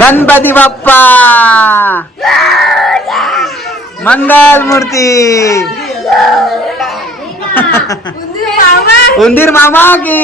गणपती बाप्पा मंगल मूर्ती उंदीर मामा की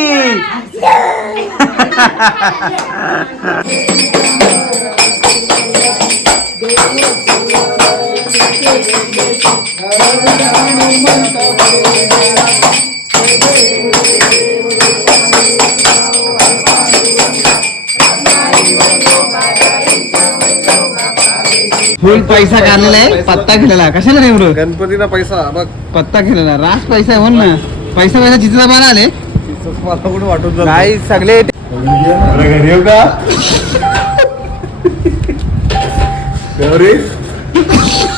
फुल पैसा काढलेला आहे पत्ता केलेला कशाला रे बरो? गणपतीला पैसा बघ. पत्ता केलेला रास पैसा आहे म्हण ना. पैसा पैसा चित्र मला आले मला कुठे वाटून काही सगळे घरी येऊ का?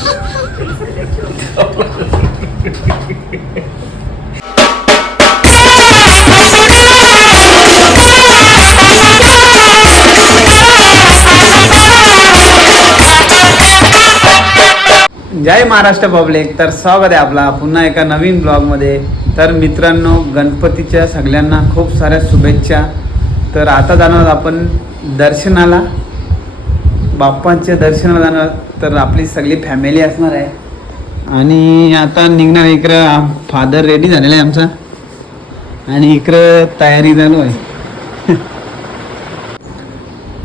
जय महाराष्ट्र पब्लिक. तर स्वागत आहे आपला. पुन्हा एका नवीन ब्लॉगमध्ये. तर मित्रांनो गणपतीच्या सगळ्यांना खूप साऱ्या शुभेच्छा. तर आता जाणार आपण दर्शनाला. बाप्पांच्या दर्शनाला जाणार तर आपली सगळी फॅमिली असणार आहे. आणि आता निघणार इकडं फादर रेडी झालेला आहे आमचा. आणि इकडं तयारी चालू आहे.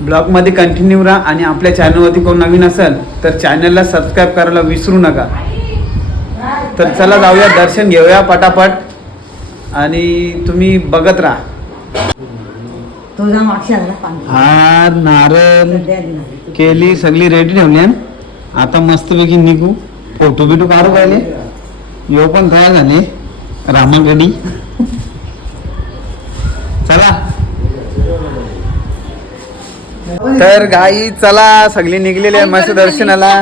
ब्लॉगमध्ये कंटिन्यू राहा आणि आपल्या चॅनलवरती कोण नवीन असेल तर चॅनलला सबस्क्राईब करायला विसरू नका. तर चला जाऊया दर्शन घेऊया पटापट. आणि तुम्ही बघत राहा. हार नारळ केली सगळी रेडी ठेवली आता मस्तपैकी निघू. फोटो बिटो काढू पाहिले. यो पण तयार झाले. रामागडी. चला. तर गाई चला सगळी निघलेली आहे मस्त दर्शनाला.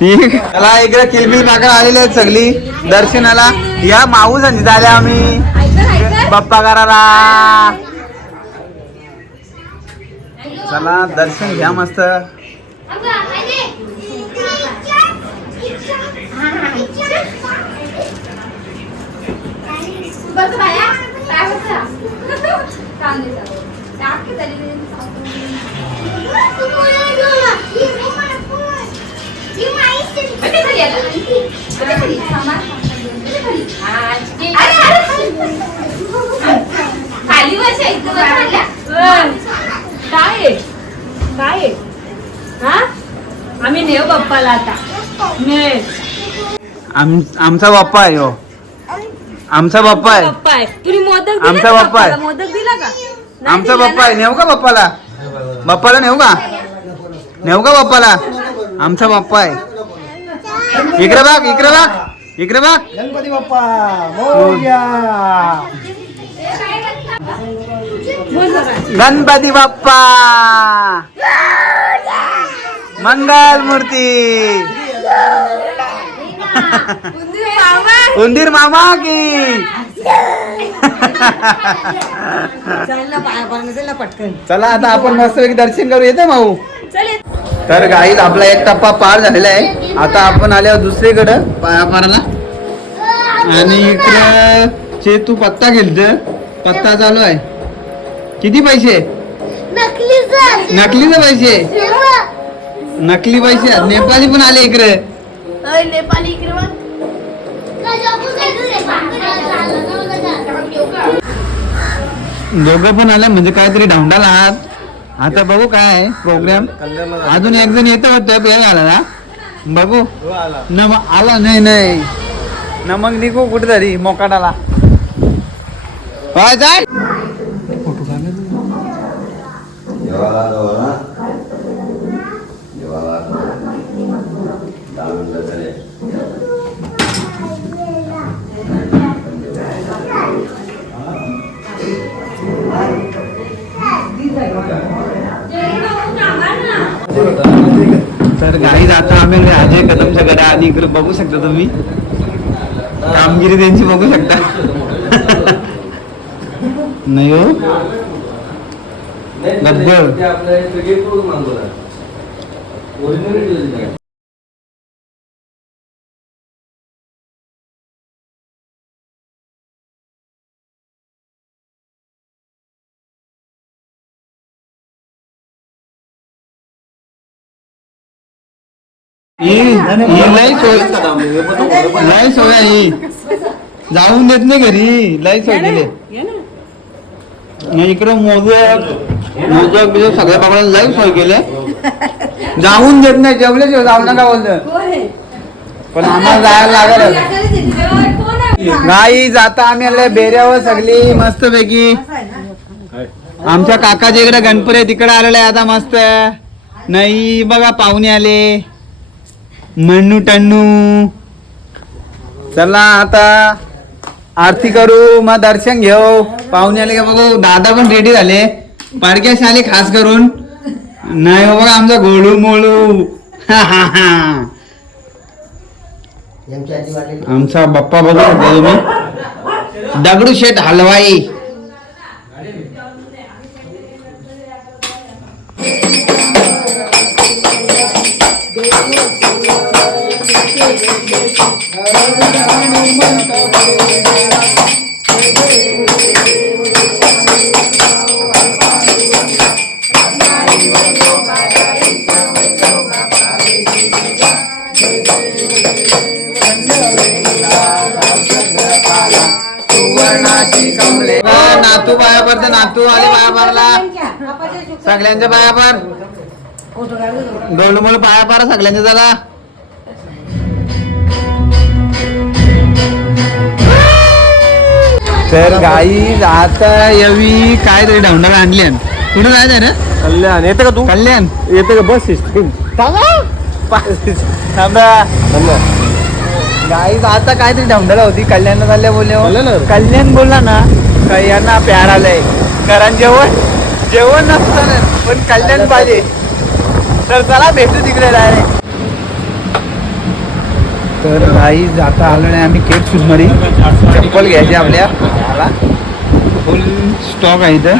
चला इकडे किलबिल काका आलेले आहेत सगळी दर्शनाला. या माऊ झाल्या आम्ही. बाप्पा करायला चला दर्शन घ्या मस्त. खाली काय काय हा? आम्ही नेऊ बाप्पाला आता. ने आम आमचा बाप्पा आहे हो. आमचा बाप्पा आहे. बाप्पा आहे. तुम्ही मोदक दिले आमचा का बाप्पा आहे. बाप्पाला? मोदक दिला का? नाही आमचा दिला बाप्पा आहे. नेऊ का बाप्पाला? बाप्पाला नेऊ का? नेऊ का बाप्पाला? आमचा बाप्पा आहे. इकडे बघ इकडे बघ इकडे बघ. गणपती बाप्पा मोरया गणपती बाप्पा. मंगल मूर्ती. उंदीर मामा. की. चला आता आपण मस्तपैकी दर्शन करू. येते माऊ. तर गाईत आपला एक टप्पा पार झालेला आहे. आता आपण आल्यावर दुसरीकडं पाया पाराला आणि इकडं चेतू पत्ता गेलत पत्ता चालू आहे. किती पैसे? नकलीचे. पैसे? नकली पैसे. नेपाळी पण आले इकडे. नेपाली इकडे. दोघं पण आले म्हणजे काहीतरी ढवंडाला आहात. आता बघू काय आहे प्रोग्राम अजून एक जण येतं वाटतं आला ना? बघू. न मग आला नाही नाही. न मग निघू कुठेतरी मोकाटाला. काय जाय तर काही आता आम्ही अजय कदमच्या घरा आधी इकडे बघू शकता तुम्ही. कामगिरी त्यांची बघू शकता. नाही हो? गब्बर ही ही लय सोय लय सोय ही जाऊन देत नाही घरी लय सोय केली. नाही इकडं मोदक मोदक बिदक सगळ्या बाबाला लय सोय केले. जाऊन देत नाही जेवले जेव जाऊ नका बोलत पण आम्हाला जायला लागल. नाही जाता आम्ही आले बेऱ्यावर सगळी मस्त पैकी आमच्या काकाच्या इकडे गणपती आहे, तिकडे आलेले आहे आता मस्त. नाही बघा पाहुणे आले. मन्नू टन्नू चला आता आरती करू मग दर्शन घेऊ. पाहुणे आले का बघू? दादा पण रेडी झाले. पाडक्याशी आले खास करून. नाही हो बघा आमचा गोळू मोळू. हा हा हा. आमचा बाप्पा बघू शकता तुम्ही. दगडू शेठ हलवाई. हो, नातू पाया भरते नातू आले बाया भरला. सगळ्यांच्या पाया भर. दोन मुलं पाया पडा सगळ्यांच्या झाला तर गाई आता यावी काय तरी ढवंडा आणली कुठे जायचं रे? कल्याण. येते का तू? कल्याण. येते का? बस सिस्टीम गाई आता काहीतरी ढवंडाला होती. कल्याण झाल्या बोलले कल्याण? कल्याण बोलला ना का यांना प्यार आलाय. कारण जेवण जेवण नसतं पण कल्याण पाहिजे. तर चला भेटू तिकडे डायरेक्ट तर गाई जाता आलो नाही आम्ही केक शूजमध्ये चप्पल घ्यायची आपल्या. मला फुल स्टॉक आहे इथं.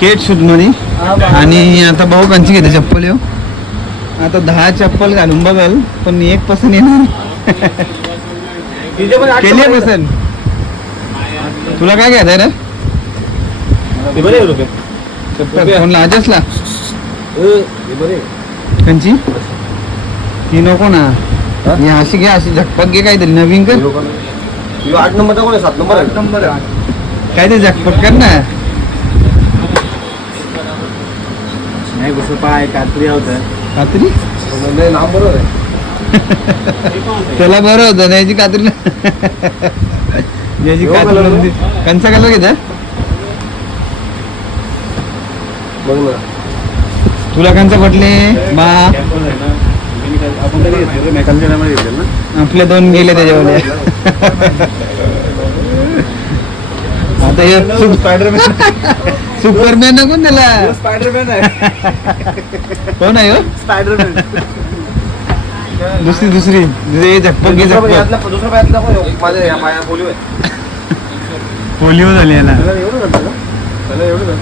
केट शूजमध्ये आणि आता भाऊ कंची घेते चप्पल येऊ. आता दहा चप्पल घालून बघल पण एक पसंत येणार केली पसंत. तुला काय घ्यायचंय रे? चप्पल फोन लाजसला कंची? ती नको ना. ही? अशी घे अशी झटपट घे काहीतरी. नवीन कर. आठ नंबरचा कोण आहे? सात नंबर आहे? काहीतरी झटपट कर ना. नाही कसं पाय कात्री होतं. कात्री? नाही नाव बरोबर आहे. त्याला बरं होतं याची कात्री याची कात्री कलर नव्हती. कंचा कलर घेता बघ ना. तुला कंचा पटले? बा आपण कधी घेतलं मेकॅनिकलमध्ये घेतलं ना आपले दोन गेले त्याच्यावर आता हे स्पायडरमॅन सुपरमॅन ना त्याला स्पायडरमॅन आहे कोण आहे हो? स्पायडरमॅन दुसरी दुसरी. दुसरी झटपट घे झटपट. दुसरा पायात दाखव माझ्या पोलिओ आहे पोलिओ झाले. याला एवढं एवढं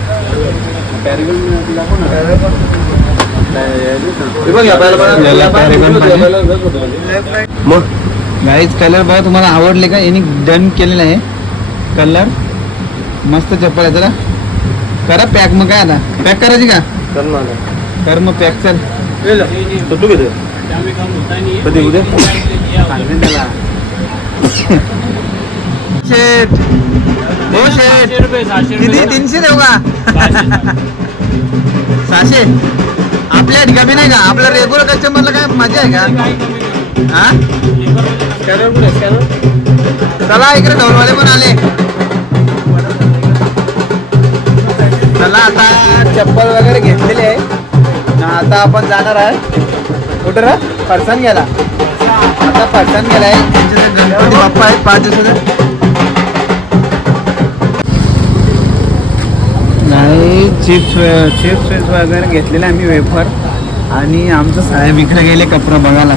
पॅरेगन दाखव ना मग गाईच कलर बघा तुम्हाला आवडले का? यांनी डन केलेलं आहे. कलर मस्त चप्पल आहे जरा करा पॅक मग काय आता? पॅक करायची का? कर मग पॅक चल. तर तू किती कधी उद्या? शेट हो शेट किती तीनशे देऊ का? सहाशे आपल्या ठिकाणी नाही का? आपल्या रेग्युलर कस्टमरला काय मजा आहे का? हा? स्कॅनर कुठे स्कॅनर चला इकडे ढोलवाले पण आले. चला आता चप्पल वगैरे घेतलेले आहे. आता आपण जाणार आहे. कुठं रे? फरसान गेला आता फरसान गेला त्यांचे गणपती बाप्पा आहेत पाच दिवसाचे नाही चिप्स चिप्स वगैरे घेतलेले आम्ही वेफर आणि आमचं साहेब इकडे गेले कपडा बघायला.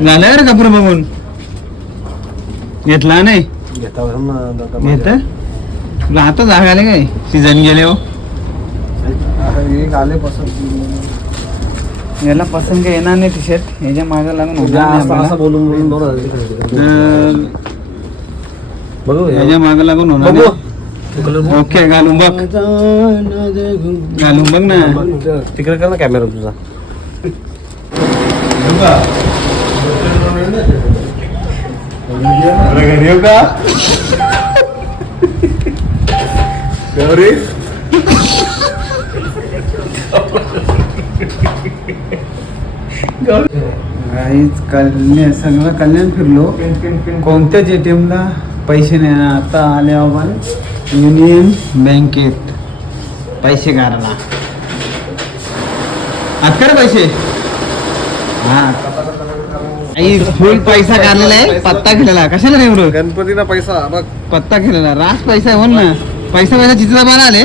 झालं रे कपडा बघून? घेतला नाही? घेत तुला आता जाग आले काय? सीझन गेले हो. आले पसंत याला पसंत येणार नाही टी शर्ट याच्या मागे लागून बोलून बोलून दोन हजार तिकडे तिकडे. तर बघू. याच्या मागे लागून होणार बघू. नाही. ओके घालून बघ. घालून बघ ना. तिकडे कर ना कॅमेरा तुझा. घरी येऊ का गौरी. काहीच कल्याण सगळं कल्याण फिरलो. कोणत्याच ATM ला? पैसे नाही आता आले आपण युनियन बँकेत पैसे काढायला आता पैसे. हा. आई फुल पैसा काढलेला आहे पत्ता केलेला कशाला रे बरं गणपतीला पैसा बघ. पत्ता केलेला रास पैसा आहे बोल ना. पैसा पैसा चित्र मला आले.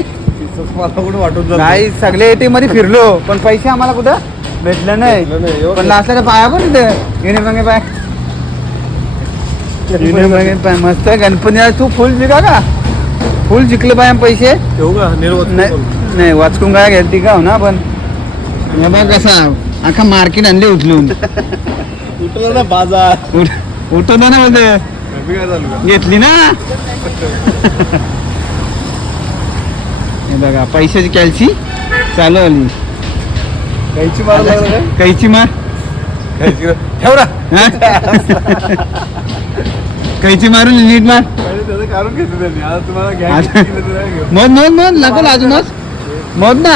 मला कुठं वाटून जातं. काही सगळे एटीएममध्ये फिरलो. पण पैसे आम्हाला कुठं भेटले नाही. भेटलं नाही, एवढं पण लास्टला पाया पण युनियन बँके पाय युनियन बँके पाय मस्त आहे. गणपतीला तू फुल जिका का? फुल जिंकले पाय पैसे. ठेवू का? निर्वत नाही नाही वाचकून काय घेतली का हो ना पण बघ कसा अख्खा मार्केट आणले उचलून. उठला ना बाजार. उठ- उठवतो ना मध्ये का? घेतली ना? हे बघा पैशाची कॅल्सी चालू आली. कैची मार कैची का? ठेव ना? कैची मारून नीट मार. त्यांनी? आता तुम्हाला घेऊ. मोज मोज मोज नको अजूनच. मोज ना.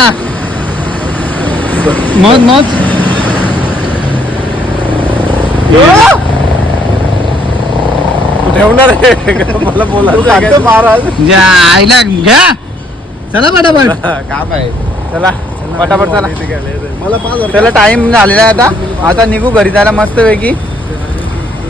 मोज तू ठेवणार? मला बोला. महाराज. आईला घ्या. चला पटापट. काम आहे. चला पटापट चला. मला पाच हजार चला टाइम झालेला आहे आता. आता निघू घरी. जायला मस्त पैकी